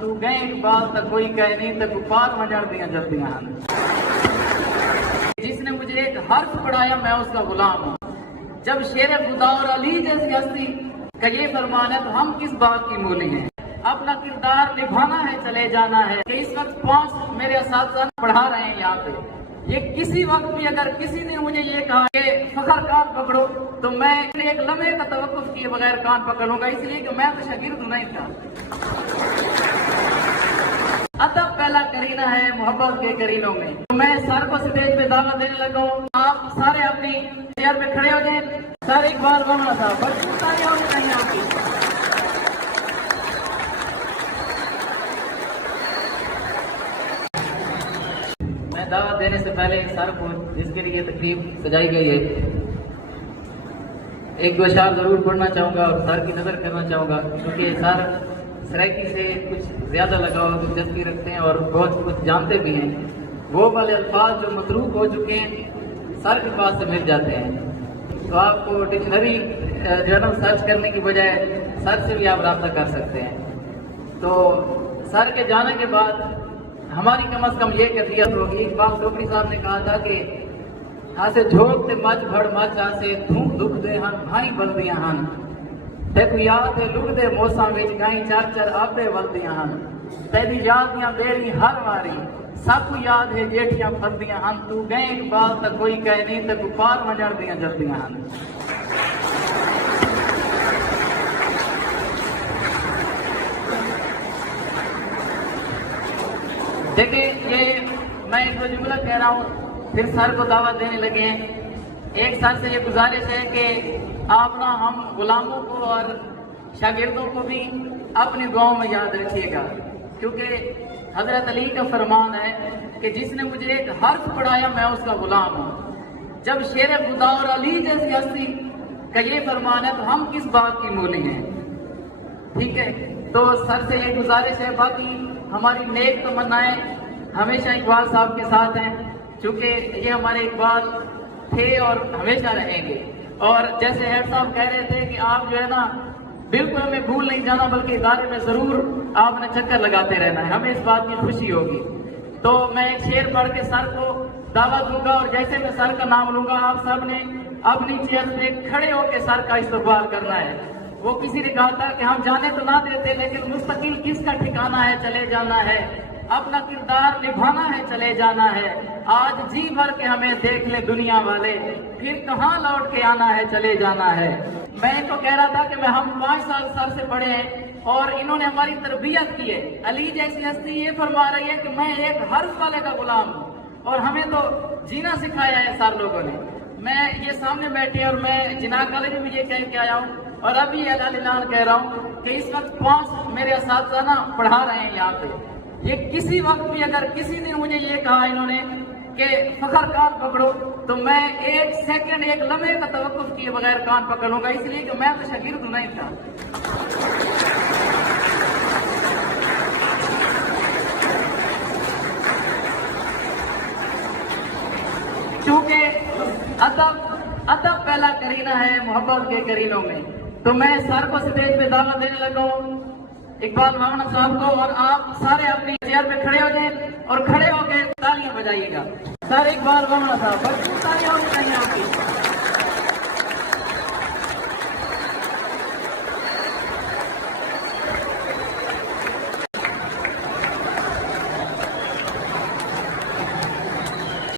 تو گئے اقبال تک کوئی کہہ نہیں تک پار وجڑ دیا جلدیاں ہن. جس نے مجھے ایک حرف پڑھایا میں اس کا غلام ہوں. جب شیر خدا اور علی جیسی ہستی کا یہ فرمان ہے تو ہم کس بات کی مولی ہیں. اپنا کردار نبھانا ہے چلے جانا ہے. کہ اس وقت 5 میرے اساتذہ پڑھا رہے ہیں یہاں پہ. یہ کسی وقت بھی اگر کسی نے مجھے یہ کہا کہ فخر کان پکڑو تو میں ایک لمحے کا توقف کیے بغیر کان پکڑوں گا, اس لیے کہ میں تو شاگرد نہیں تھا. ادب پہلا کرینہ ہے محبت کے کرینوں میں. میں سر کو اسٹیج پہ دعوت دینے لگا ہوں. آپ سارے اپنی چیئر پہ کھڑے ہو جائیں. سر ایک بار بننا تھا بس سارے ہونی چاہیے آپ کی. دعوت دینے سے پہلے سر کو جس کے لیے تقریب سجائی گئی ہے ایک دو اشعار ضرور پڑھنا چاہوں گا اور سر کی نظر کرنا چاہوں گا, کیونکہ سر سرائکی سے کچھ زیادہ لگاؤ دلچسپی رکھتے ہیں اور بہت کچھ جانتے بھی ہیں. وہ والے الفاظ جو متروک ہو چکے ہیں سر کے پاس سے مل جاتے ہیں. تو آپ کو ڈکشنری جو ہے نا سرچ کرنے کی بجائے سر سے بھی آپ رابطہ کر سکتے ہیں. تو سر کے جانے کے بعد ہماری کم از کم یہ کیفیت ہوگی. اقبال ٹوکری صاحب نے کہا تھا کہ ہاں سے جھوک تے مچ بھڑ مچ ہاں سے دھوم دکھ دے ہن بھائی بلدیاں ہن. تیکو یاد ہے لڑ دے موسم وچ گائیں چار چار آپے ولدیاں ہن. تیری یاد دیاں بیڑی ہر واری سب کو یاد ہے جیٹھیاں پھردیاں ہن. تو گئے اقبال تک کوئی کہہ نہیں تک پار وجڑ دیاں جلدیاں ہن. دیکھیں یہ میں ایک دو جملہ کہہ رہا ہوں پھر سر کو دعوت دینے لگے ہیں. ایک سر سے یہ گزارش ہے کہ آپ نا ہم غلاموں کو اور شاگردوں کو بھی اپنے گاؤں میں یاد رکھیے گا, کیونکہ حضرت علی کا فرمان ہے کہ جس نے مجھے ایک حرف پڑھایا میں اس کا غلام ہوں. جب شیر خدا اور علی جیسی ہستی کا یہ فرمان ہے تو ہم کس بات کی مولی ہیں. ٹھیک ہے, تو سر سے یہ گزارش ہے. باقی ہماری نیک تمنائیں ہمیشہ اقبال صاحب کے ساتھ ہیں, چونکہ یہ ہمارے اقبال تھے اور ہمیشہ رہیں گے. اور جیسے ہیڈ صاحب کہہ رہے تھے کہ آپ جو ہے نا بالکل ہمیں بھول نہیں جانا, بلکہ ادارے میں ضرور آپ نے چکر لگاتے رہنا ہے, ہمیں اس بات کی خوشی ہوگی. تو میں ایک شعر پڑھ کے سر کو دعوت دوں گا اور جیسے میں سر کا نام لوں گا آپ سب نے اپنی چیئر پہ کھڑے ہو کے سر کا استقبال کرنا ہے. وہ کسی نے کہا تھا کہ ہم جانے تو نہ دیتے لیکن مستقل کس کا ٹھکانا ہے چلے جانا ہے. اپنا کردار نبھانا ہے چلے جانا ہے. آج جی بھر کے ہمیں دیکھ لے دنیا والے پھر کہاں لوٹ کے آنا ہے چلے جانا ہے. میں تو کہہ رہا تھا کہ ہم 5 سال سر سے پڑھے ہیں اور انہوں نے ہماری تربیت کی ہے. علی جیسی ہستی یہ فرما رہی ہے کہ میں ایک حرف والے کا غلام ہوں اور ہمیں تو جینا سکھایا ہے سر لوگوں نے. میں یہ سامنے بیٹھے اور میں جناح کالج میں یہ کہہ کے آیا ہوں اور ابھی اعلان کہہ رہا ہوں کہ اس وقت 5 میرے اساتذہ نا پڑھا رہے ہیں یہاں پہ. یہ کسی وقت بھی اگر کسی نے مجھے یہ کہا انہوں نے کہ فخر کان پکڑو تو میں ایک سیکنڈ ایک لمحے کا توقف کیے بغیر کان پکڑوں گا, اس لیے کہ میں تو شاگرد نہیں تھا. کیونکہ ادب پہلا کرینہ ہے محبت کے کرینوں میں. تو میں سر کو اسٹیج پہ دعوت دینے لگا ہوں اقبال مولانا صاحب کو, اور آپ سارے اپنی چیئر پہ کھڑے ہو جائیں اور کھڑے ہو کے تالیاں بجائیے گا. سر ایک بار مولانا صاحب بس تالیاں ہونی چاہیے آپ کی.